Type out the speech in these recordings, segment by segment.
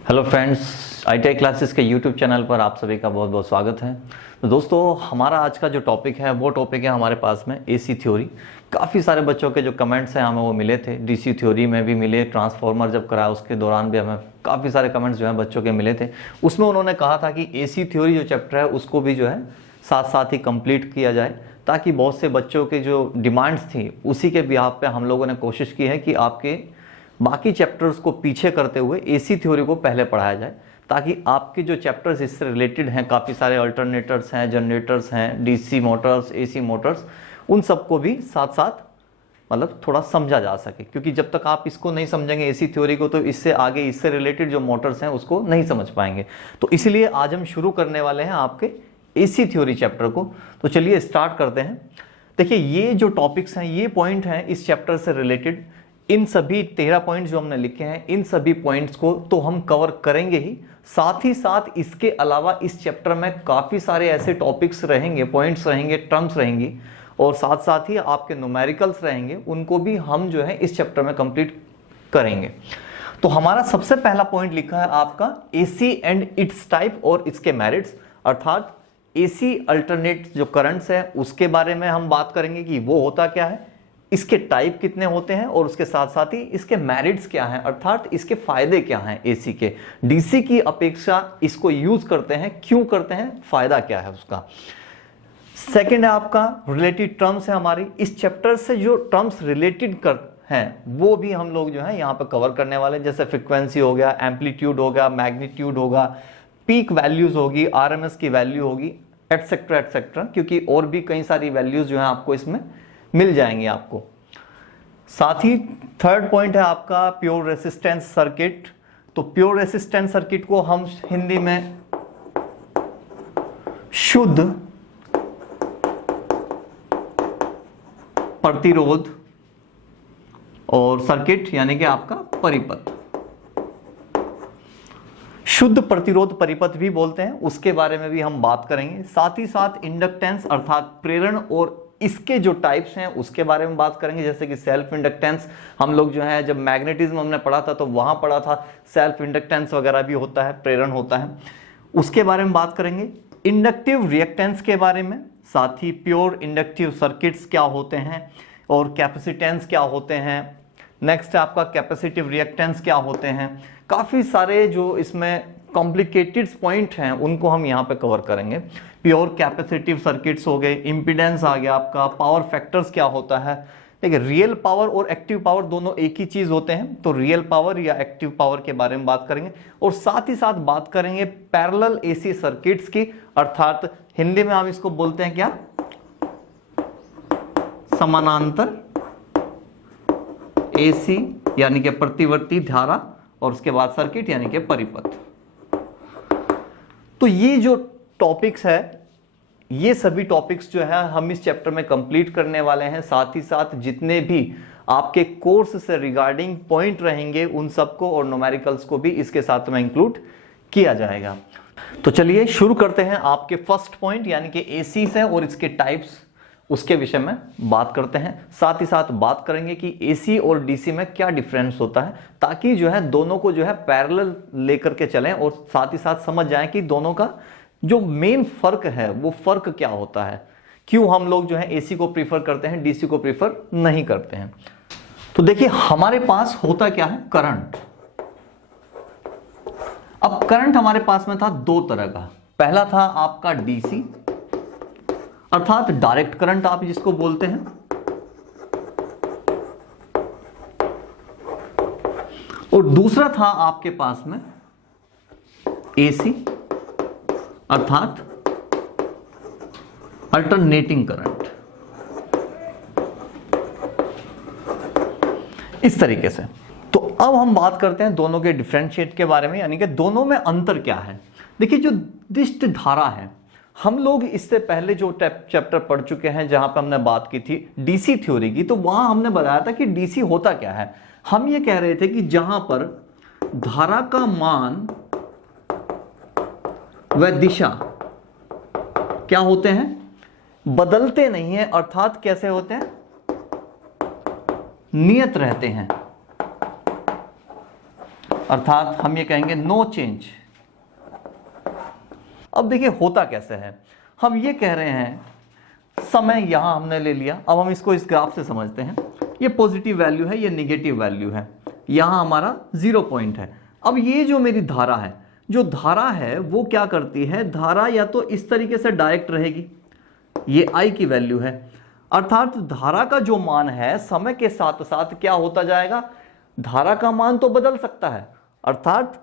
Hello friends, ITI classes के YouTube channel पर आप सभी का बहुत बहुत स्वागत है। तो दोस्तों, हमारा आज का जो टॉपिक है वो टॉपिक है हमारे पास में AC थ्योरी। काफ़ी सारे बच्चों के जो कमेंट्स हैं हमें वो मिले थे, DC थ्योरी में भी मिले, ट्रांसफार्मर जब कराया उसके दौरान भी हमें काफ़ी सारे कमेंट्स जो हैं बच्चों के मिले थे। उसमें उन्होंने कहा था कि AC थ्योरी जो चैप्टर है उसको भी जो है साथ साथ ही कंप्लीट किया जाए, ताकि बहुत से बच्चों के जो डिमांड्स थी उसी के बिहाफ पे हम लोगों ने कोशिश की है कि आपके बाकी चैप्टर्स को पीछे करते हुए AC थ्योरी को पहले पढ़ाया जाए, ताकि आपके जो चैप्टर्स इससे रिलेटेड हैं, काफ़ी सारे अल्टरनेटर्स हैं, जनरेटर्स हैं, DC मोटर्स, AC मोटर्स, उन सबको भी साथ साथ मतलब थोड़ा समझा जा सके। क्योंकि जब तक आप इसको नहीं समझेंगे AC थ्योरी को, तो इससे आगे इससे रिलेटेड जो मोटर्स हैं उसको नहीं समझ पाएंगे। तो इसलिए आज हम शुरू करने वाले हैं आपके AC थ्योरी चैप्टर को। तो चलिए स्टार्ट करते हैं। देखिए, ये जो टॉपिक्स हैं, ये पॉइंट हैं इस चैप्टर से रिलेटेड। इन सभी 13 पॉइंट्स जो हमने लिखे हैं, इन सभी पॉइंट्स को तो हम कवर करेंगे ही साथ इसके अलावा इस चैप्टर में काफ़ी सारे ऐसे टॉपिक्स रहेंगे, पॉइंट्स रहेंगे, टर्म्स रहेंगी, और साथ ही आपके न्यूमेरिकल्स रहेंगे, उनको भी हम जो है इस चैप्टर में कंप्लीट करेंगे। तो हमारा सबसे पहला पॉइंट लिखा है आपका AC एंड इट्स टाइप और इसके मेरिट्स, अर्थात AC अल्टरनेट जो करंट्स है उसके बारे में हम बात करेंगे कि वो होता क्या है, इसके टाइप कितने होते हैं, और उसके साथ ही इसके मेरिट्स क्या हैं, अर्थात इसके फायदे क्या हैं। AC के DC की अपेक्षा इसको यूज करते हैं, क्यों करते हैं, फायदा क्या है उसका। सेकंड है आपका रिलेटेड टर्म्स है हमारी। इस चैप्टर से जो टर्म्स रिलेटेड कर हैं वो भी हम लोग जो है यहाँ पे कवर करने वाले हैं, जैसे फ्रिक्वेंसी हो गया, एम्पलीट्यूड हो गया, मैग्नीट्यूड होगा, पीक वैल्यूज होगी, RMS की वैल्यू होगी, एटसेट्रा एटसेट्रा, क्योंकि और भी कई सारी वैल्यूज जो है आपको इसमें मिल जाएंगे आपको। साथ ही थर्ड पॉइंट है आपका प्योर रेसिस्टेंस सर्किट। तो प्योर रेसिस्टेंस सर्किट को हम हिंदी में शुद्ध प्रतिरोध और सर्किट यानी कि आपका परिपथ, शुद्ध प्रतिरोध परिपथ भी बोलते हैं, उसके बारे में भी हम बात करेंगे। साथ ही साथ इंडक्टेंस अर्थात प्रेरण और इसके जो टाइप्स हैं उसके बारे में बात करेंगे, जैसे कि सेल्फ इंडक्टेंस। हम लोग जो है जब मैग्नेटिज्म हमने पढ़ा था तो वहां पढ़ा था सेल्फ इंडक्टेंस वगैरह भी होता है, प्रेरण होता है, उसके बारे में बात करेंगे। इंडक्टिव रिएक्टेंस के बारे में, साथ ही प्योर इंडक्टिव सर्किट्स क्या होते हैं और कैपेसिटेंस क्या होते हैं। नेक्स्ट है आपका कैपेसिटिव रिएक्टेंस क्या होते हैं। काफ़ी सारे जो इसमें कॉम्प्लिकेटेड पॉइंट हैं उनको हम यहाँ पे कवर करेंगे। प्योर कैपेसिटिव सर्किट्स हो गए, इम्पीडेंस आ गया आपका, पावर फैक्टर्स क्या होता है। देखिए, रियल पावर और एक्टिव पावर दोनों एक ही चीज़ होते हैं, तो रियल पावर या एक्टिव पावर के बारे में बात करेंगे। और साथ ही साथ बात करेंगे पैरेलल AC सर्किट्स की, अर्थात हिंदी में हम इसको बोलते हैं क्या, समानांतर AC यानी कि प्रतिवर्ती धारा, और उसके बाद सर्किट यानी कि परिपथ। तो ये जो टॉपिक्स है, ये सभी टॉपिक्स जो है हम इस चैप्टर में कंप्लीट करने वाले हैं। साथ ही साथ जितने भी आपके कोर्स से रिगार्डिंग पॉइंट रहेंगे उन सबको और न्यूमेरिकल्स को भी इसके साथ में इंक्लूड किया जाएगा। तो चलिए शुरू करते हैं आपके फर्स्ट पॉइंट यानी कि AC से और इसके टाइप्स, उसके विषय में बात करते हैं। साथ ही साथ बात करेंगे कि AC और DC में क्या डिफरेंस होता है, ताकि जो है दोनों को जो है पैरेलल लेकर के चलें और साथ ही साथ समझ जाएं कि दोनों का जो मेन फर्क है वो फर्क क्या होता है, क्यों हम लोग जो है AC को प्रीफर करते हैं, DC को प्रीफर नहीं करते हैं। तो देखिए, हमारे पास होता क्या है, करंट। अब करंट हमारे पास में था दो तरह का। पहला था आपका DC अर्थात डायरेक्ट करंट आप जिसको बोलते हैं, और दूसरा था आपके पास में AC अर्थात अल्टरनेटिंग करंट। इस तरीके से। तो अब हम बात करते हैं दोनों के डिफरेंशिएट के बारे में, यानी कि दोनों में अंतर क्या है। देखिए, जो दिष्ट धारा है, हम लोग इससे पहले जो चैप्टर पढ़ चुके हैं जहां पर हमने बात की थी DC थ्योरी की, तो वहां हमने बताया था कि DC होता क्या है। हम ये कह रहे थे कि जहां पर धारा का मान व दिशा क्या होते हैं, बदलते नहीं है, अर्थात कैसे होते हैं, नियत रहते हैं। अर्थात हम ये कहेंगे नो चेंज। अब देखिए होता कैसे है, हम ये कह रहे हैं समय यहां हमने ले लिया, अब हम इसको इस ग्राफ से समझते हैं, ये पॉजिटिव वैल्यू है, ये निगेटिव वैल्यू है, यहां हमारा 0 पॉइंट है। अब ये जो मेरी धारा है, जो धारा है वो क्या करती है, धारा या तो इस तरीके से डायरेक्ट रहेगी, ये I की वैल्यू है, अर्थात धारा का जो मान है समय के साथ साथ क्या होता जाएगा, धारा का मान तो बदल सकता है, अर्थात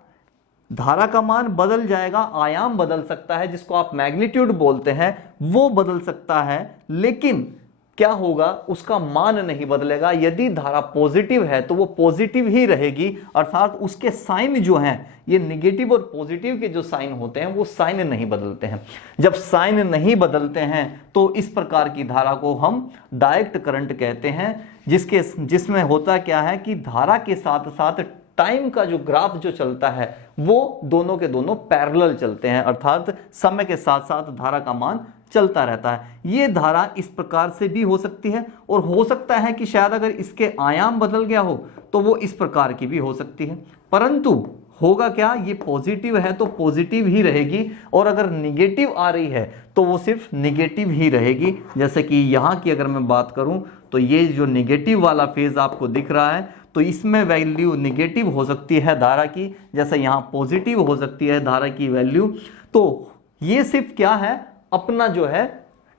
धारा का मान बदल जाएगा, आयाम बदल सकता है, जिसको आप मैग्नीट्यूड बोलते हैं, वो बदल सकता है, लेकिन क्या होगा, उसका मान नहीं बदलेगा। यदि धारा पॉजिटिव है तो वो पॉजिटिव ही रहेगी, अर्थात उसके साइन जो हैं, ये निगेटिव और पॉजिटिव के जो साइन होते हैं वो साइन नहीं बदलते हैं। जब साइन नहीं बदलते हैं तो इस प्रकार की धारा को हम डायरेक्ट करंट कहते हैं, जिसमें होता क्या है कि धारा के साथ साथ टाइम का जो ग्राफ जो चलता है वो दोनों के दोनों पैरेलल चलते हैं, अर्थात समय के साथ साथ धारा का मान चलता रहता है। ये धारा इस प्रकार से भी हो सकती है, और हो सकता है कि शायद अगर इसके आयाम बदल गया हो तो वो इस प्रकार की भी हो सकती है, परंतु होगा क्या, ये पॉजिटिव है तो पॉजिटिव ही रहेगी, और अगर निगेटिव आ रही है तो वो सिर्फ निगेटिव ही रहेगी। जैसे कि यहाँ की अगर मैं बात करूँ तो ये जो निगेटिव वाला फेज आपको दिख रहा है, तो इसमें वैल्यू निगेटिव हो सकती है धारा की, जैसे यहाँ पॉजिटिव हो सकती है धारा की वैल्यू। तो ये सिर्फ क्या है, अपना जो है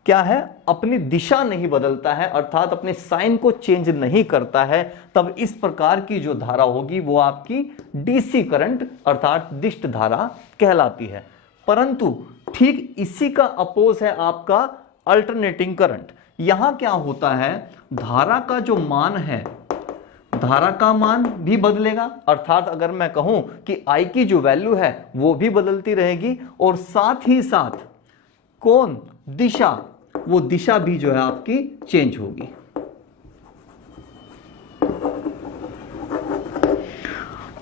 क्या है, अपनी दिशा नहीं बदलता है, अर्थात अपने साइन को चेंज नहीं करता है, तब इस प्रकार की जो धारा होगी वो आपकी डीसी करंट अर्थात दिष्ट धारा कहलाती है। परंतु ठीक इसी का अपोज है आपका अल्टरनेटिंग करंट। यहां क्या होता है, धारा का जो मान है, धारा का मान भी बदलेगा, अर्थात अगर मैं कहूं कि I की जो वैल्यू है वो भी बदलती रहेगी, और साथ ही साथ कौन, दिशा, वो दिशा भी जो है आपकी चेंज होगी।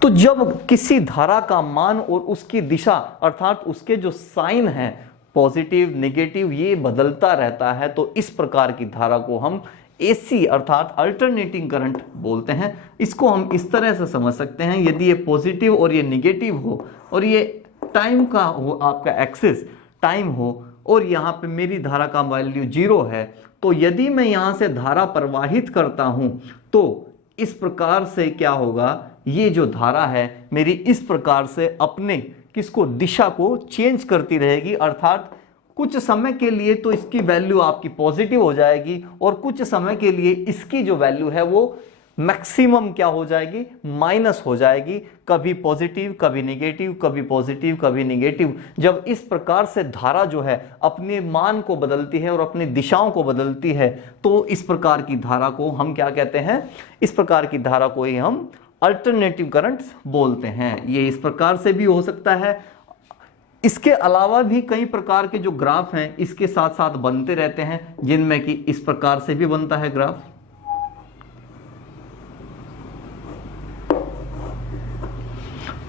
तो जब किसी धारा का मान और उसकी दिशा अर्थात उसके जो साइन है पॉजिटिव नेगेटिव ये बदलता रहता है, तो इस प्रकार की धारा को हम AC अर्थात अल्टरनेटिंग करंट बोलते हैं। इसको हम इस तरह से समझ सकते हैं, यदि ये पॉजिटिव और ये निगेटिव हो और ये टाइम का हो, आपका एक्सिस टाइम हो, और यहाँ पे मेरी धारा का वैल्यू 0 है, तो यदि मैं यहाँ से धारा प्रवाहित करता हूँ तो इस प्रकार से क्या होगा, ये जो धारा है मेरी इस प्रकार से अपने किसको, दिशा को चेंज करती रहेगी, अर्थात कुछ समय के लिए तो इसकी वैल्यू आपकी पॉजिटिव हो जाएगी, और कुछ समय के लिए इसकी जो वैल्यू है वो मैक्सिमम क्या हो जाएगी, माइनस हो जाएगी, कभी पॉजिटिव कभी नेगेटिव, कभी पॉजिटिव कभी नेगेटिव। जब इस प्रकार से धारा जो है अपने मान को बदलती है और अपनी दिशाओं को बदलती है, तो इस प्रकार की धारा को हम क्या कहते हैं, इस प्रकार की धारा को ही हम अल्टरनेटिव करंट्स बोलते हैं। ये इस प्रकार से भी हो सकता है। इसके अलावा भी कई प्रकार के जो ग्राफ हैं इसके साथ साथ बनते रहते हैं, जिनमें कि इस प्रकार से भी बनता है ग्राफ।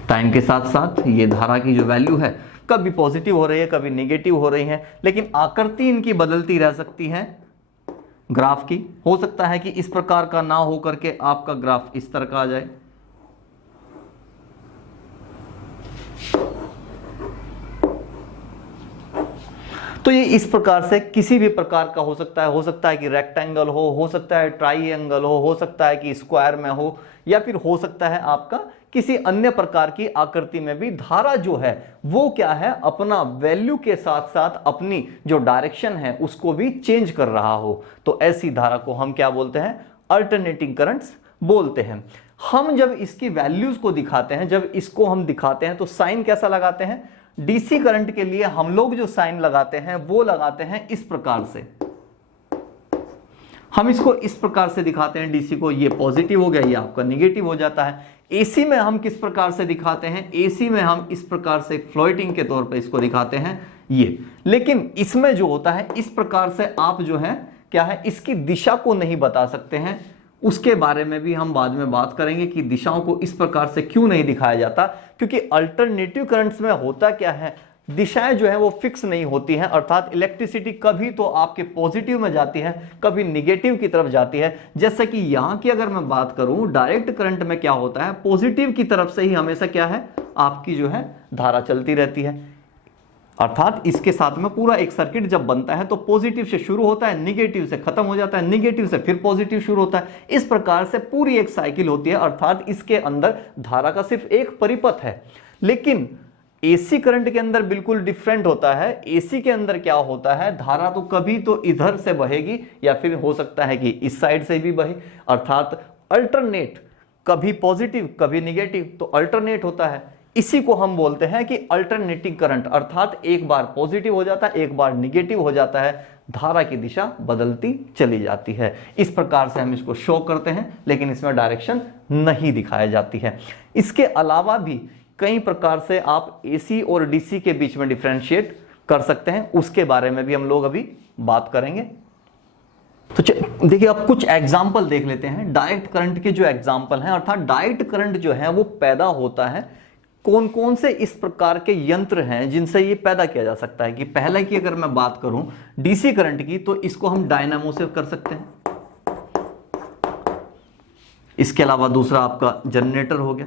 टाइम के साथ साथ ये धारा की जो वैल्यू है कभी पॉजिटिव हो रही है कभी नेगेटिव हो रही है, लेकिन आकृति इनकी बदलती रह सकती है। ग्राफ की हो सकता है कि इस प्रकार का ना हो करके आपका ग्राफ इस तरह का आ जाए। तो ये इस प्रकार से किसी भी प्रकार का हो सकता है कि रेक्टेंगल हो सकता है ट्राइएंगल हो सकता है कि स्क्वायर में हो, या फिर हो सकता है आपका किसी अन्य प्रकार की आकृति में भी धारा जो है वो क्या है, अपना वैल्यू के साथ साथ अपनी जो डायरेक्शन है उसको भी चेंज कर रहा हो। तो ऐसी धारा को हम क्या बोलते हैं, अल्टरनेटिंग करंट्स बोलते हैं। हम जब इसकी वैल्यूज को दिखाते हैं, जब इसको हम दिखाते हैं तो साइन कैसा लगाते हैं, डीसी करंट के लिए हम लोग जो साइन लगाते हैं वो लगाते हैं इस प्रकार से। हम इसको इस प्रकार से दिखाते हैं डीसी को, ये पॉजिटिव हो गया, ये आपका निगेटिव हो जाता है। एसी में हम किस प्रकार से दिखाते हैं, एसी में हम इस प्रकार से फ्लोटिंग के तौर पे इसको दिखाते हैं ये। लेकिन इसमें जो होता है इस प्रकार से आप जो है क्या है, इसकी दिशा को नहीं बता सकते हैं। उसके बारे में भी हम बाद में बात करेंगे कि दिशाओं को इस प्रकार से क्यों नहीं दिखाया जाता, क्योंकि अल्टरनेटिव करंट्स में होता क्या है, दिशाएं जो है वो फिक्स नहीं होती हैं, अर्थात इलेक्ट्रिसिटी कभी तो आपके पॉजिटिव में जाती है, कभी निगेटिव की तरफ जाती है। जैसे कि यहां की अगर मैं बात करूं, डायरेक्ट करंट में क्या होता है, पॉजिटिव की तरफ से ही हमेशा क्या है, आपकी जो है धारा चलती रहती है। अर्थात इसके साथ में पूरा एक सर्किट जब बनता है तो पॉजिटिव से शुरू होता है, निगेटिव से खत्म हो जाता है, निगेटिव से फिर पॉजिटिव शुरू होता है। इस प्रकार से पूरी एक साइकिल होती है, अर्थात इसके अंदर धारा का सिर्फ एक परिपथ है। लेकिन एसी करंट के अंदर बिल्कुल डिफरेंट होता है। एसी के अंदर क्या होता है, धारा तो कभी तो इधर से बहेगी या फिर हो सकता है कि इस साइड से भी बहे, अर्थात अल्टरनेट, कभी पॉजिटिव कभी निगेटिव, तो अल्टरनेट होता है। इसी को हम बोलते हैं कि अल्टरनेटिंग करंट, अर्थात एक बार पॉजिटिव हो जाता है, एक बार निगेटिव हो जाता है, धारा की दिशा बदलती चली जाती है। इस प्रकार से हम इसको शो करते हैं, लेकिन इसमें डायरेक्शन नहीं दिखाई जाती है। इसके अलावा भी कई प्रकार से आप एसी और डीसी के बीच में डिफरेंशिएट कर सकते हैं, उसके बारे में भी हम लोग अभी बात करेंगे। तो देखिए, अब कुछ एग्जाम्पल देख लेते हैं डायरेक्ट करंट के जो एग्जाम्पल हैं, अर्थात डायरेक्ट करंट जो है वो पैदा होता है। कौन कौन से इस प्रकार के यंत्र हैं जिनसे ये पैदा किया जा सकता है, कि पहले की अगर मैं बात करूं डीसी करंट की, तो इसको हम डायनामो से कर सकते हैं। इसके अलावा दूसरा आपका जनरेटर हो गया।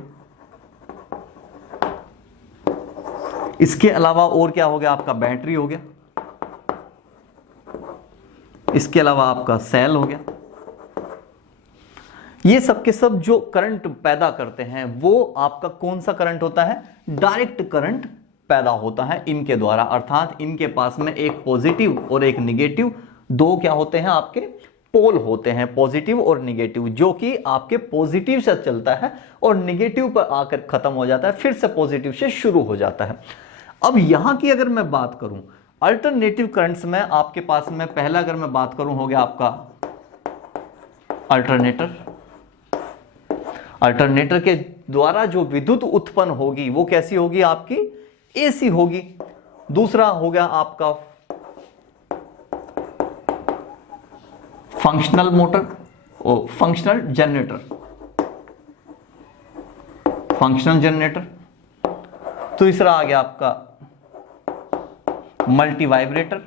इसके अलावा और क्या हो गया, आपका बैटरी हो गया। इसके अलावा आपका सेल हो गया। ये सब के सब जो करंट पैदा करते हैं वो आपका कौन सा करंट होता है, डायरेक्ट करंट पैदा होता है इनके द्वारा। अर्थात इनके पास में एक पॉजिटिव और एक निगेटिव, दो क्या होते हैं, आपके पोल होते हैं, पॉजिटिव और निगेटिव, जो कि आपके पॉजिटिव से चलता है और निगेटिव पर आकर खत्म हो जाता है, फिर से पॉजिटिव से शुरू हो जाता है। अब यहां की अगर मैं बात करूं अल्टरनेटिव करंट्स में, आपके पास में पहला अगर मैं बात करूं हो गया आपका अल्टरनेटर। अल्टरनेटर के द्वारा जो विद्युत उत्पन्न होगी वो कैसी होगी, आपकी एसी होगी। दूसरा हो गया आपका फंक्शनल मोटर और फंक्शनल जनरेटर, फंक्शनल जनरेटर। तीसरा आ गया आपका मल्टी वाइब्रेटर।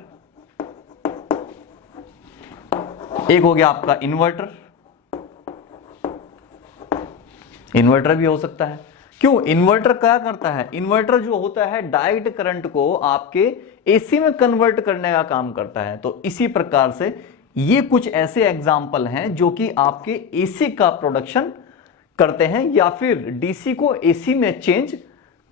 एक हो गया आपका इन्वर्टर, इन्वर्टर भी हो सकता है। क्यों, इन्वर्टर क्या करता है, इन्वर्टर जो होता है डायरेक्ट करंट को आपके एसी में कन्वर्ट करने का काम करता है। तो इसी प्रकार से ये कुछ ऐसे एग्जाम्पल हैं जो कि आपके एसी का प्रोडक्शन करते हैं या फिर डीसी को एसी में चेंज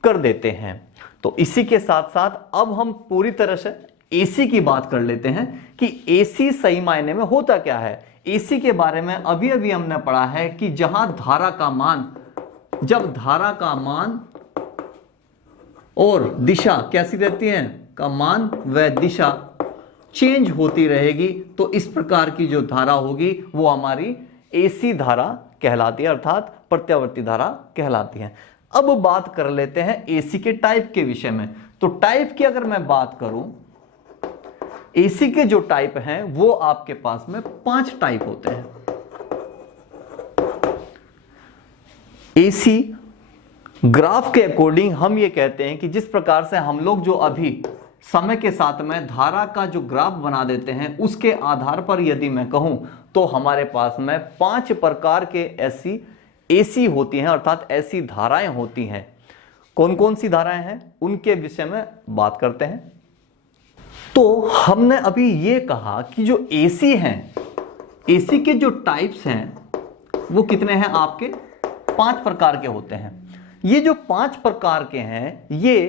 कर देते हैं। तो इसी के साथ साथ अब हम पूरी तरह से एसी की बात कर लेते हैं कि एसी सही मायने में होता क्या है। एसी के बारे में अभी अभी हमने पढ़ा है कि जहां धारा का मान, जब धारा का मान और दिशा कैसी रहती है, का मान व दिशा चेंज होती रहेगी, तो इस प्रकार की जो धारा होगी वो हमारी एसी धारा कहलाती है, अर्थात प्रत्यावर्ती धारा कहलाती है। अब बात कर लेते हैं एसी के टाइप के विषय में। तो टाइप की अगर मैं बात करूं, एसी के जो टाइप हैं वो आपके पास में 5 टाइप होते हैं। एसी ग्राफ के अकॉर्डिंग हम ये कहते हैं कि जिस प्रकार से हम लोग जो अभी समय के साथ में धारा का जो ग्राफ बना देते हैं, उसके आधार पर यदि मैं कहूं तो हमारे पास में 5 प्रकार के ऐसी एसी होती हैं, अर्थात ऐसी धाराएं होती हैं। कौन कौन सी धाराएं हैं उनके विषय में बात करते हैं। तो हमने अभी ये कहा कि जो एसी हैं, एसी के जो टाइप्स हैं वो कितने हैं, आपके 5 प्रकार के होते हैं। ये जो 5 प्रकार के हैं ये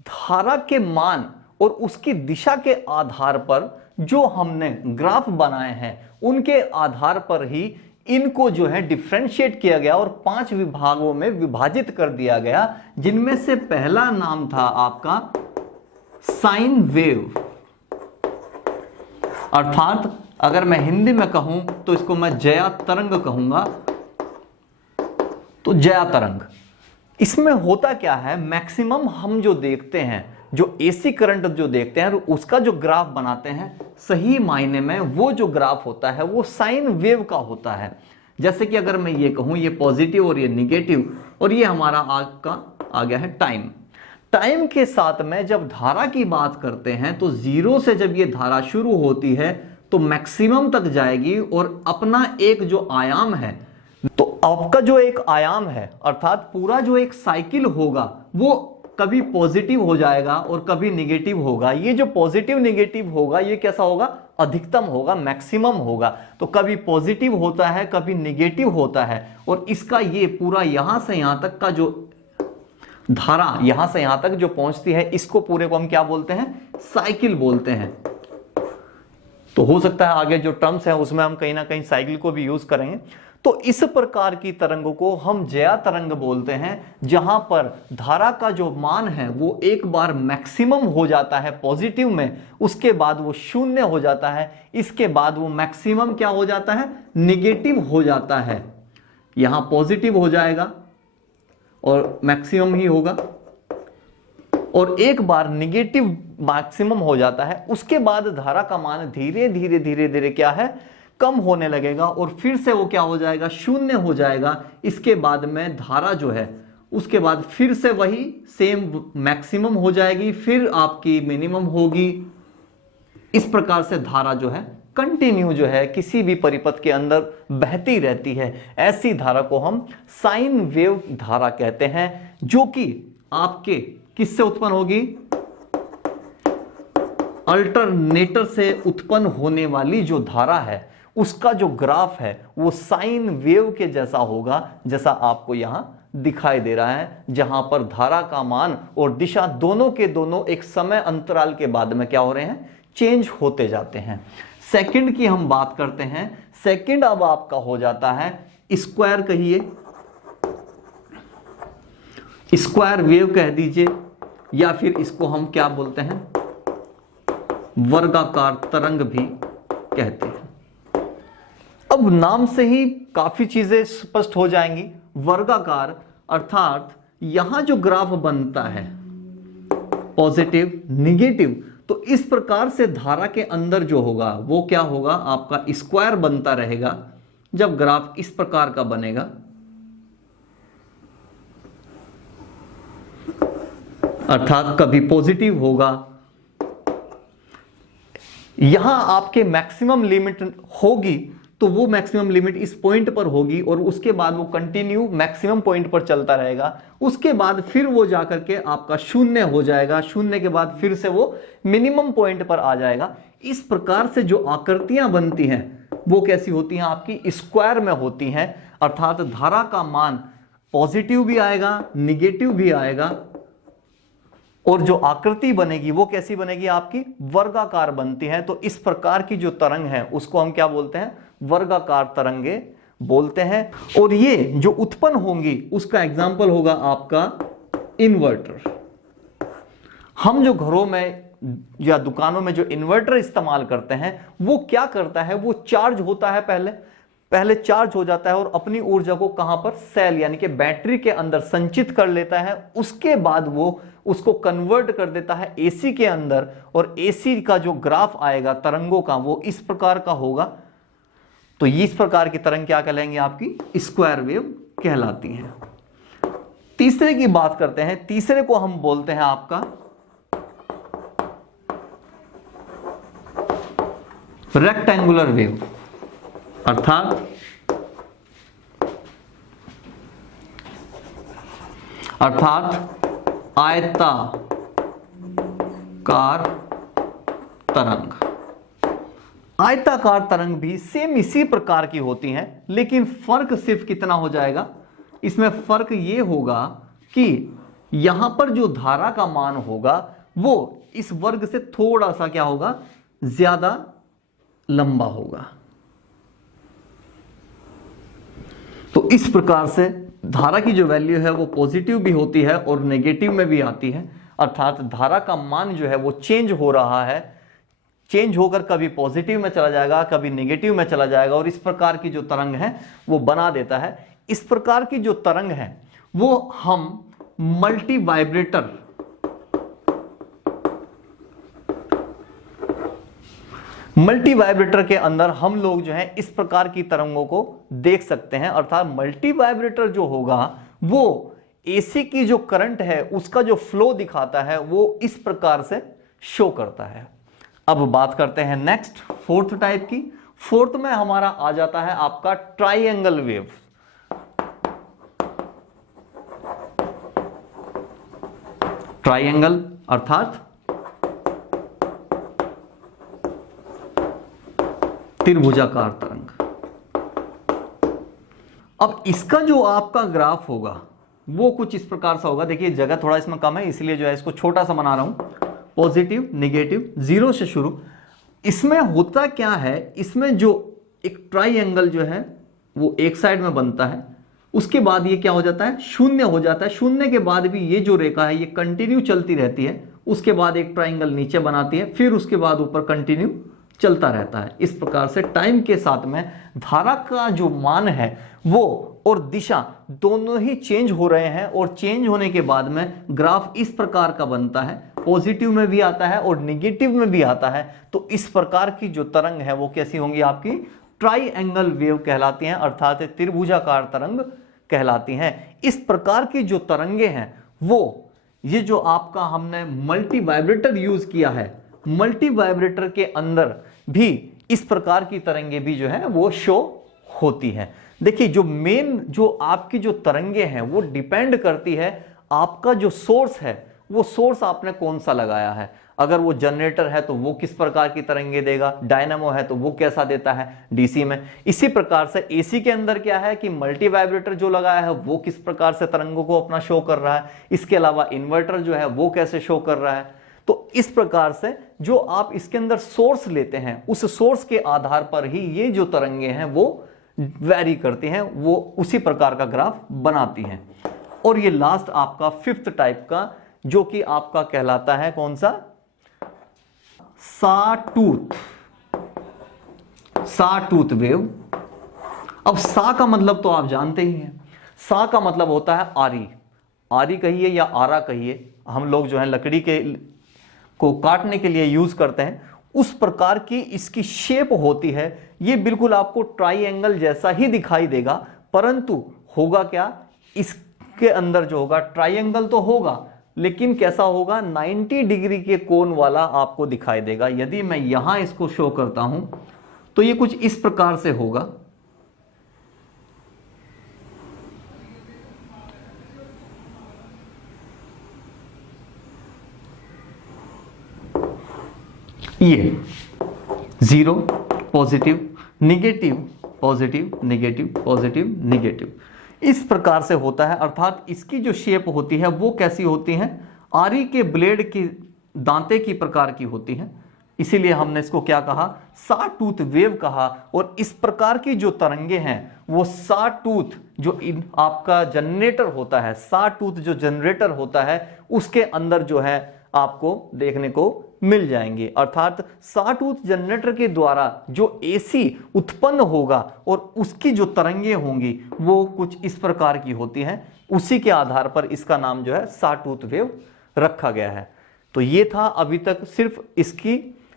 धारा के मान और उसकी दिशा के आधार पर जो हमने ग्राफ बनाए हैं उनके आधार पर ही इनको जो है डिफरेंशिएट किया गया और 5 विभागों में विभाजित कर दिया गया, जिनमें से पहला नाम था आपका साइन वेव। अर्थात अगर मैं हिंदी में कहूं तो इसको मैं जया तरंग कहूंगा। तो जया तरंग, इसमें होता क्या है, मैक्सिमम हम जो देखते हैं, जो एसी करंट जो देखते हैं उसका जो ग्राफ बनाते हैं, सही मायने में वो जो ग्राफ होता है वो साइन वेव का होता है। जैसे कि अगर मैं ये कहूं ये पॉजिटिव और ये निगेटिव और ये हमारा आपका आ गया है टाइम। टाइम के साथ में जब धारा की बात करते हैं तो जीरो से जब ये धारा शुरू होती है तो मैक्सिमम तक जाएगी और अपना एक जो आयाम है, तो आपका जो एक आयाम है अर्थात पूरा जो एक साइकिल होगा वो कभी पॉजिटिव हो जाएगा और कभी निगेटिव होगा। ये जो पॉजिटिव निगेटिव होगा ये कैसा होगा, अधिकतम होगा, मैक्सिमम होगा। तो कभी पॉजिटिव होता है कभी निगेटिव होता है और इसका ये पूरा यहां से यहां तक का जो धारा यहां से यहां तक जो पहुंचती है इसको पूरे को हम क्या बोलते हैं, साइकिल बोलते हैं। तो हो सकता है आगे जो टर्म्स है उसमें हम कहीं ना कहीं साइकिल को भी यूज करेंगे। तो इस प्रकार की तरंगों को हम ज्या तरंग बोलते हैं, जहां पर धारा का जो मान है वो एक बार मैक्सिमम हो जाता है पॉजिटिव में, उसके बाद वो शून्य हो जाता है, इसके बाद वो मैक्सिमम क्या हो जाता है, निगेटिव हो जाता है। यहां पॉजिटिव हो जाएगा और मैक्सिमम ही होगा और एक बार निगेटिव मैक्सिमम हो जाता है, उसके बाद धारा का मान धीरे धीरे धीरे धीरे क्या है, कम होने लगेगा और फिर से वो क्या हो जाएगा, शून्य हो जाएगा। इसके बाद में धारा जो है उसके बाद फिर से वही सेम मैक्सिमम हो जाएगी, फिर आपकी मिनिमम होगी। इस प्रकार से धारा जो है कंटिन्यू जो है किसी भी परिपथ के अंदर बहती रहती है। ऐसी धारा को हम साइन वेव धारा कहते हैं, जो कि आपके किससे उत्पन्न होगी, अल्टरनेटर से उत्पन्न होने वाली जो धारा है उसका जो ग्राफ है वो साइन वेव के जैसा होगा, जैसा आपको यहां दिखाई दे रहा है, जहां पर धारा का मान और दिशा दोनों के दोनों एक समय अंतराल के बाद में क्या हो रहे हैं, चेंज होते जाते हैं। सेकंड की हम बात करते हैं। सेकंड अब आपका हो जाता है स्क्वायर, कहिए स्क्वायर वेव कह दीजिए, या फिर इसको हम क्या बोलते हैं, वर्गाकार तरंग भी कहते हैं। अब नाम से ही काफी चीजें स्पष्ट हो जाएंगी। वर्गाकार अर्थात यहां जो ग्राफ बनता है पॉजिटिव निगेटिव, तो इस प्रकार से धारा के अंदर जो होगा वो क्या होगा, आपका स्क्वायर बनता रहेगा। जब ग्राफ इस प्रकार का बनेगा अर्थात कभी पॉजिटिव होगा, यहां आपके मैक्सिमम लिमिट होगी तो वो मैक्सिमम लिमिट इस पॉइंट पर होगी और उसके बाद वो कंटिन्यू मैक्सिमम पॉइंट पर चलता रहेगा। उसके बाद फिर वो जाकर के आपका शून्य हो जाएगा, शून्य के बाद फिर से वो मिनिमम पॉइंट पर आ जाएगा। इस प्रकार से जो आकृतियां बनती हैं वो कैसी होती हैं, आपकी स्क्वायर में होती हैं, अर्थात धारा का मान पॉजिटिव भी आएगा निगेटिव भी आएगा और जो आकृति बनेगी वो कैसी बनेगी, आपकी वर्गाकार बनती है। तो इस प्रकार की जो तरंग है उसको हम क्या बोलते हैं, वर्गाकार तरंगे बोलते हैं। और ये जो उत्पन्न होंगी उसका एग्जाम्पल होगा आपका इन्वर्टर। हम जो घरों में या दुकानों में जो इन्वर्टर इस्तेमाल करते हैं वो क्या करता है, वो चार्ज होता है, पहले चार्ज हो जाता है और अपनी ऊर्जा को कहां पर, सेल यानी कि बैटरी के अंदर संचित कर लेता है। उसके बाद वो उसको कन्वर्ट कर देता है एसी के अंदर और एसी का जो ग्राफ आएगा तरंगों का वो इस प्रकार का होगा। तो इस प्रकार की तरंग क्या कहलाएंगे, आपकी स्क्वायर वेव कहलाती है। तीसरे की बात करते हैं। तीसरे को हम बोलते हैं आपका रेक्टेंगुलर वेव, अर्थात आयताकार तरंग। आयताकार तरंग भी सेम इसी प्रकार की होती हैं, लेकिन फर्क सिर्फ कितना हो जाएगा, इसमें फर्क ये होगा कि यहां पर जो धारा का मान होगा वो इस वर्ग से थोड़ा सा क्या होगा, ज्यादा लंबा होगा। तो इस प्रकार से धारा की जो वैल्यू है वो पॉजिटिव भी होती है और नेगेटिव में भी आती है, अर्थात धारा का मान जो है वो चेंज हो रहा है, चेंज होकर कभी पॉजिटिव में चला जाएगा कभी नेगेटिव में चला जाएगा और इस प्रकार की जो तरंग है वो बना देता है। इस प्रकार की जो तरंग है वो हम मल्टी वाइब्रेटर के अंदर हम लोग जो है इस प्रकार की तरंगों को देख सकते हैं। अर्थात मल्टी वाइब्रेटर जो होगा वो एसी की जो करंट है उसका जो फ्लो दिखाता है वो इस प्रकार से शो करता है। अब बात करते हैं नेक्स्ट फोर्थ टाइप की। फोर्थ में हमारा आ जाता है आपका ट्राइएंगल वेव। ट्राइएंगल अर्थात त्रिभुजाकार तरंग। अब इसका जो आपका ग्राफ होगा वो कुछ इस प्रकार सा होगा। देखिए जगह थोड़ा इसमें कम है इसलिए जो है इसको छोटा सा बना रहा हूं। पॉजिटिव नेगेटिव, जीरो से शुरू। इसमें होता क्या है, इसमें जो एक ट्राइएंगल जो है वो एक साइड में बनता है, उसके बाद ये क्या हो जाता है, शून्य हो जाता है। शून्य के बाद भी ये जो रेखा है ये कंटिन्यू चलती रहती है, उसके बाद एक ट्राइंगल नीचे बनाती है, फिर उसके बाद ऊपर कंटिन्यू चलता रहता है। इस प्रकार से टाइम के साथ में धारा का जो मान है वो और दिशा दोनों ही चेंज हो रहे हैं, और चेंज होने के बाद में ग्राफ इस प्रकार का बनता है। पॉजिटिव में भी आता है और निगेटिव में भी आता है। तो इस प्रकार की जो तरंग है वो कैसी होंगी, आपकी ट्राइएंगल वेव कहलाती हैं, अर्थात त्रिभुजाकार तरंग कहलाती हैं। इस प्रकार की जो तरंगे हैं वो ये जो आपका हमने मल्टी वाइब्रेटर यूज किया है, मल्टी वाइब्रेटर के अंदर भी इस प्रकार की तरंगे भी जो है वो शो होती हैं। देखिए जो मेन जो आपकी जो तरंगे हैं वो डिपेंड करती है आपका जो सोर्स है, वो सोर्स आपने कौन सा लगाया है। अगर वो जनरेटर है तो वो किस प्रकार की तरंगे देगा, डायनामो है तो वो कैसा देता है डीसी में। इसी प्रकार से एसी के अंदर क्या है कि मल्टी वाइब्रेटर जो लगाया है वो किस प्रकार से तरंगों को अपना शो कर रहा है। इसके अलावा इन्वर्टर जो है वो कैसे शो कर रहा है। तो इस प्रकार से जो आप इसके अंदर सोर्स लेते हैं उस सोर्स के आधार पर ही ये जो तरंगे हैं वो वैरी करती हैं, वो उसी प्रकार का ग्राफ बनाती हैं। और ये लास्ट आपका फिफ्थ टाइप का जो कि आपका कहलाता है कौन सा, साटूथ, साटूथ वेव। अब सा का मतलब तो आप जानते ही हैं, सा का मतलब होता है आरी। आरी कहिए या आरा कहिए, हम लोग जो है लकड़ी के को काटने के लिए यूज करते हैं, उस प्रकार की इसकी शेप होती है। ये बिल्कुल आपको ट्राइएंगल जैसा ही दिखाई देगा, परंतु होगा क्या, इसके अंदर जो होगा ट्राइएंगल तो होगा लेकिन कैसा होगा, 90 डिग्री के कोण वाला आपको दिखाई देगा। यदि मैं यहां इसको शो करता हूं तो ये कुछ इस प्रकार से होगा। ये zero, positive, negative, positive, negative, positive, negative, इस प्रकार से होता है। अर्थात इसकी जो शेप होती है वो कैसी होती है, आरी के ब्लेड की दांते की प्रकार की होती है। इसीलिए हमने इसको क्या कहा, साटूथ वेव कहा। और इस प्रकार की जो तरंगे हैं वो साटूथ जो आपका जनरेटर होता है, साटूथ जो जनरेटर होता है उसके अंदर जो है आपको देखने को मिल जाएंगे। अर्थात साटूथ जनरेटर के द्वारा जो एसी उत्पन्न होगा और उसकी जो तरंगे होंगी वो कुछ इस प्रकार की होती हैं। उसी के आधार पर इसका नाम जो है साटूथ वेव रखा गया है। तो ये था अभी तक सिर्फ इसकी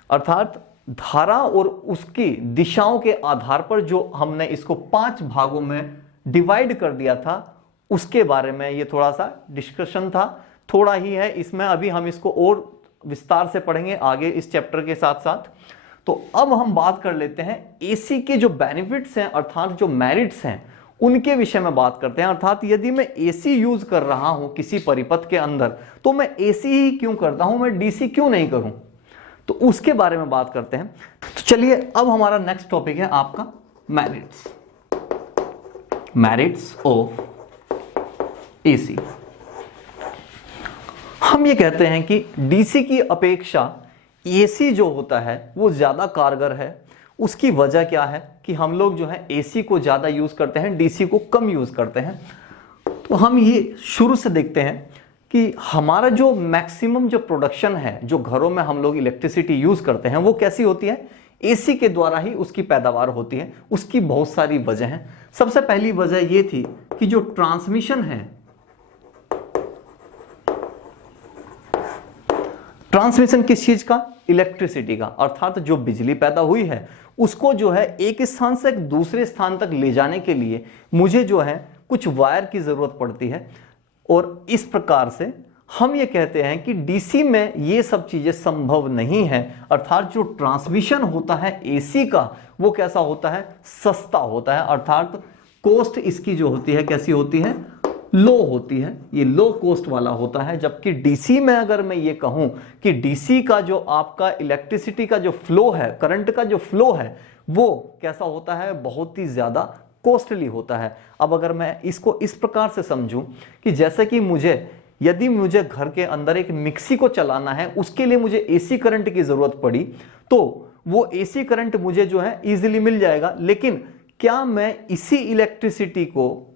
अर्थात धारा और उसकी दिशाओं के आधार पर जो हमने इसको 5 भागों में डिवाइड कर दिया था उसके बारे में ये थोड़ा सा डिस्कशन था। थोड़ा ही है इसमें, अभी हम इसको और विस्तार से पढ़ेंगे आगे इस चैप्टर के साथ साथ। तो अब हम बात कर लेते हैं एसी के जो बेनिफिट्स हैं अर्थात जो मेरिट्स हैं उनके विषय में बात करते हैं। अर्थात यदि मैं एसी यूज कर रहा हूं किसी परिपथ के अंदर तो मैं एसी ही क्यों करता हूं, मैं डीसी क्यों नहीं करूं, तो उसके बारे में बात करते हैं। तो चलिए अब हमारा नेक्स्ट टॉपिक है आपका मेरिट्स, मेरिट्स ऑफ एसी। हम ये कहते हैं कि डीसी की अपेक्षा एसी जो होता है वो ज्यादा कारगर है। उसकी वजह क्या है कि हम लोग जो है एसी को ज्यादा यूज करते हैं, डीसी को कम यूज करते हैं। तो हम ये शुरू से देखते हैं कि हमारा जो मैक्सिमम जो प्रोडक्शन है, जो घरों में हम लोग इलेक्ट्रिसिटी यूज करते हैं वो कैसी होती है, एसी के द्वारा ही उसकी पैदावार होती है। उसकी बहुत सारी वजह हैं। सबसे पहली वजह ये थी कि जो ट्रांसमिशन है, ट्रांसमिशन किस चीज का, इलेक्ट्रिसिटी का, अर्थात जो बिजली पैदा हुई है उसको जो है एक स्थान से दूसरे स्थान तक ले जाने के लिए मुझे जो है कुछ वायर की जरूरत पड़ती है। और इस प्रकार से हम ये कहते हैं कि डीसी में ये सब चीजें संभव नहीं है, अर्थात जो ट्रांसमिशन होता है एसी का वो कैसा होता है, सस्ता होता है, अर्थात कॉस्ट इसकी जो होती है कैसी होती है, लो होती है, ये लो कॉस्ट वाला होता है। जबकि डीसी में अगर मैं ये कहूं कि डीसी का जो आपका इलेक्ट्रिसिटी का जो फ्लो है, करंट का जो फ्लो है, वो कैसा होता है, बहुत ही ज्यादा कॉस्टली होता है। अब अगर मैं इसको इस प्रकार से समझूं कि जैसे कि यदि मुझे घर के अंदर एक मिक्सी को चलाना है, उसके लिए मुझे एसी करंट की जरूरत पड़ी, तो वो एसी करंट मुझे जो है इजीली मिल जाएगा। लेकिन क्या मैं इसी इलेक्ट्रिसिटी को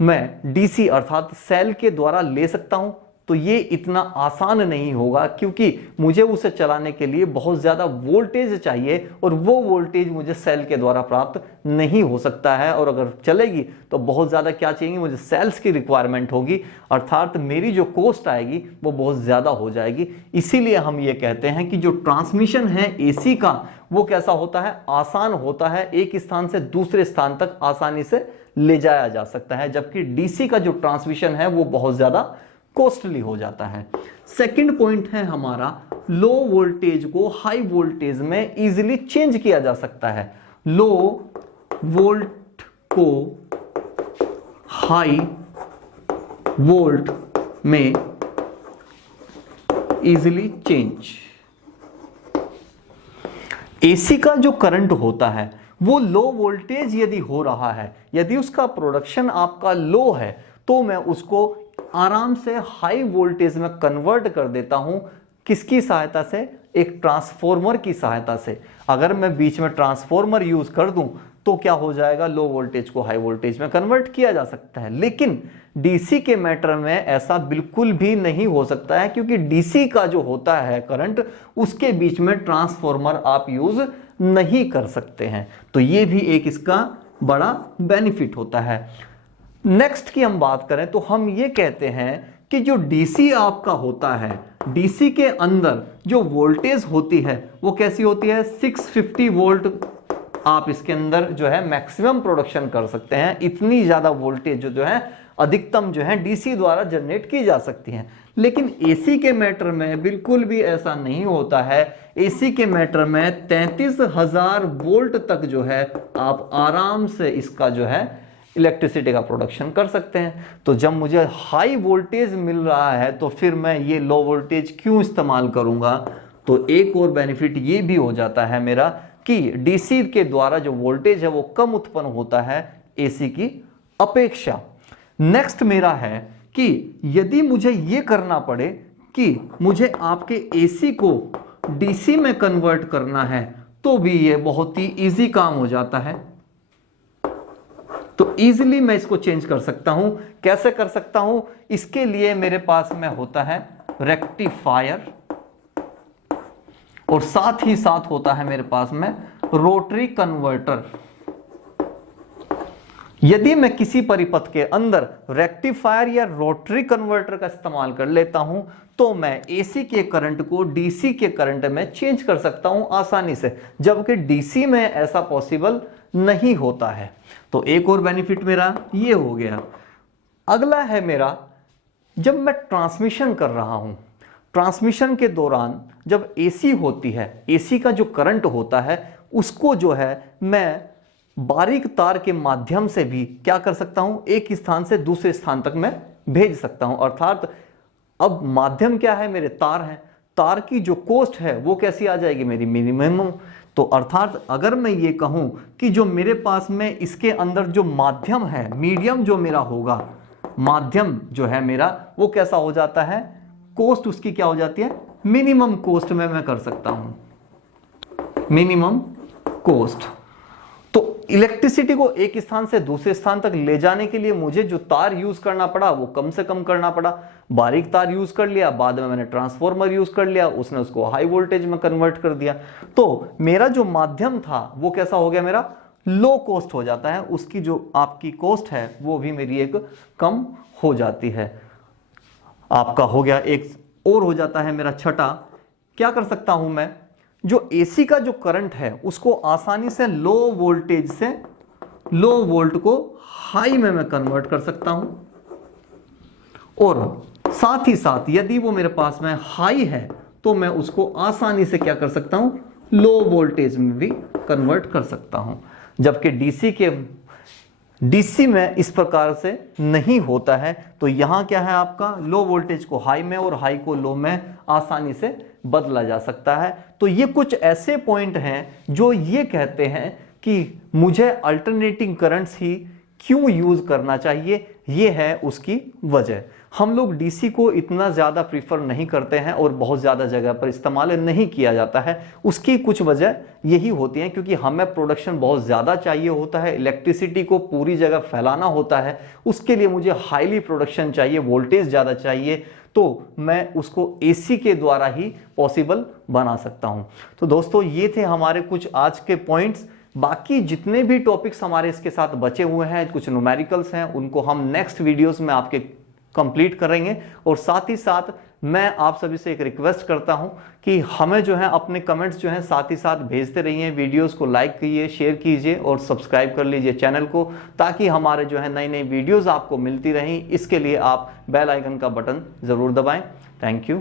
मैं डीसी अर्थात सेल के द्वारा ले सकता हूं? तो ये इतना आसान नहीं होगा, क्योंकि मुझे उसे चलाने के लिए बहुत ज्यादा वोल्टेज चाहिए और वो वोल्टेज मुझे सेल के द्वारा प्राप्त नहीं हो सकता है। और अगर चलेगी तो बहुत ज्यादा क्या चाहिए, मुझे सेल्स की रिक्वायरमेंट होगी, अर्थात मेरी जो कॉस्ट आएगी वो बहुत ज्यादा हो जाएगी। इसीलिए हम ये कहते हैं कि जो ट्रांसमिशन है एसी का वो कैसा होता है, आसान होता है, एक स्थान से दूसरे स्थान तक आसानी से ले जाया जा सकता है। जबकि डीसी का जो ट्रांसमिशन है वो बहुत ज्यादा कॉस्टली हो जाता है। सेकंड पॉइंट है हमारा, लो वोल्टेज को हाई वोल्टेज में इजीली चेंज किया जा सकता है। लो वोल्ट को हाई वोल्ट में इजीली चेंज। एसी का जो करंट होता है वो लो वोल्टेज यदि हो रहा है, यदि उसका प्रोडक्शन आपका लो है, तो मैं उसको आराम से हाई वोल्टेज में कन्वर्ट कर देता हूं। किसकी सहायता से, एक ट्रांसफॉर्मर की सहायता से। अगर मैं बीच में ट्रांसफॉर्मर यूज कर दूं तो क्या हो जाएगा, लो वोल्टेज को हाई वोल्टेज में कन्वर्ट किया जा सकता है। लेकिन डीसी के मैटर में ऐसा बिल्कुल भी नहीं हो सकता है, क्योंकि डीसी का जो होता है करंट, उसके बीच में ट्रांसफॉर्मर आप यूज नहीं कर सकते हैं। तो ये भी एक इसका बड़ा बेनिफिट होता है। नेक्स्ट की हम बात करें तो हम ये कहते हैं कि जो डीसी आपका होता है, डीसी के अंदर जो वोल्टेज होती है वो कैसी होती है, 650 वोल्ट आप इसके अंदर जो है मैक्सिमम प्रोडक्शन कर सकते हैं। इतनी ज्यादा वोल्टेज जो है अधिकतम जो है डीसी द्वारा जनरेट की जा सकती है। लेकिन एसी के मैटर में बिल्कुल भी ऐसा नहीं होता है। एसी के मैटर में 33,000 वोल्ट तक जो है आप आराम से इसका जो है इलेक्ट्रिसिटी का प्रोडक्शन कर सकते हैं। तो जब मुझे हाई वोल्टेज मिल रहा है तो फिर मैं ये लो वोल्टेज क्यों इस्तेमाल करूंगा। तो एक और बेनिफिट ये भी हो जाता है मेरा कि डीसी के द्वारा जो वोल्टेज है वो कम उत्पन्न होता है एसी की अपेक्षा। नेक्स्ट मेरा है कि यदि मुझे ये करना पड़े कि मुझे आपके एसी को डीसी में कन्वर्ट करना है, तो भी ये बहुत ही इजी काम हो जाता है। तो इजीली मैं इसको चेंज कर सकता हूं। कैसे कर सकता हूं, इसके लिए मेरे पास में होता है रेक्टिफायर, और साथ ही साथ होता है मेरे पास में रोटरी कन्वर्टर। यदि मैं किसी परिपथ के अंदर रेक्टिफायर या रोटरी कन्वर्टर का इस्तेमाल कर लेता हूं, तो मैं एसी के करंट को डीसी के करंट में चेंज कर सकता हूं आसानी से, जबकि डीसी में ऐसा पॉसिबल नहीं होता है। तो एक और बेनिफिट मेरा ये हो गया। अगला है मेरा, जब मैं ट्रांसमिशन कर रहा हूं, ट्रांसमिशन के दौरान जब एसी होती है, एसी का जो करंट होता है उसको जो है मैं बारीक तार के माध्यम से भी क्या कर सकता हूं, एक स्थान से दूसरे स्थान तक मैं भेज सकता हूं। अर्थात अब माध्यम क्या है, मेरे तार हैं, तार की जो कॉस्ट है वो कैसी आ जाएगी, मेरी मिनिमम। तो अर्थात अगर मैं ये कहूं कि जो मेरे पास में इसके अंदर जो माध्यम है, मीडियम जो मेरा होगा, माध्यम जो है मेरा वो कैसा हो जाता है, कॉस्ट उसकी क्या हो जाती है, मिनिमम कॉस्ट में मैं कर सकता हूं, मिनिमम कॉस्ट। तो इलेक्ट्रिसिटी को एक स्थान से दूसरे स्थान तक ले जाने के लिए मुझे जो तार यूज करना पड़ा वो कम से कम करना पड़ा। बारीक तार यूज कर लिया, बाद में मैंने ट्रांसफॉर्मर यूज कर लिया, उसने उसको हाई वोल्टेज में कन्वर्ट कर दिया। तो मेरा जो माध्यम था वो कैसा हो गया, मेरा लो कॉस्ट हो जाता है, उसकी जो आपकी कॉस्ट है वो भी मेरी एक कम हो जाती है। आपका हो गया, एक और हो जाता है मेरा छठा, क्या कर सकता हूं मैं, जो एसी का जो करंट है उसको आसानी से लो वोल्टेज से लो वोल्ट को हाई में मैं कन्वर्ट कर सकता हूं। और साथ ही साथ यदि वो मेरे पास में हाई है तो मैं उसको आसानी से क्या कर सकता हूं, लो वोल्टेज में भी कन्वर्ट कर सकता हूं। जबकि डीसी में इस प्रकार से नहीं होता है। तो यहां क्या है, आपका लो वोल्टेज को हाई में और हाई को लो में आसानी से बदला जा सकता है। तो ये कुछ ऐसे पॉइंट हैं जो ये कहते हैं कि मुझे अल्टरनेटिंग करंट्स ही क्यों यूज करना चाहिए, ये है उसकी वजह। हम लोग डीसी को इतना ज्यादा प्रीफर नहीं करते हैं और बहुत ज्यादा जगह पर इस्तेमाल नहीं किया जाता है। उसकी कुछ वजह यही होती है क्योंकि हमें प्रोडक्शन बहुत ज्यादा चाहिए होता है, इलेक्ट्रिसिटी को पूरी जगह फैलाना होता है, उसके लिए मुझे हाईली प्रोडक्शन चाहिए, वोल्टेज ज्यादा चाहिए, तो मैं उसको एसी के द्वारा ही पॉसिबल बना सकता हूं। तो दोस्तों ये थे हमारे कुछ आज के पॉइंट्स। बाकी जितने भी टॉपिक्स हमारे इसके साथ बचे हुए हैं, कुछ न्यूमेरिकल्स हैं, उनको हम नेक्स्ट वीडियोस में आपके कंप्लीट करेंगे। और साथ ही साथ मैं आप सभी से एक रिक्वेस्ट करता हूं कि हमें जो है अपने कमेंट्स जो हैं साथ ही साथ भेजते रहिए, वीडियोस को लाइक कीजिए, शेयर कीजिए और सब्सक्राइब कर लीजिए चैनल को, ताकि हमारे जो है नई नई वीडियोस आपको मिलती रहें। इसके लिए आप बेल आइकन का बटन जरूर दबाएं। Thank you.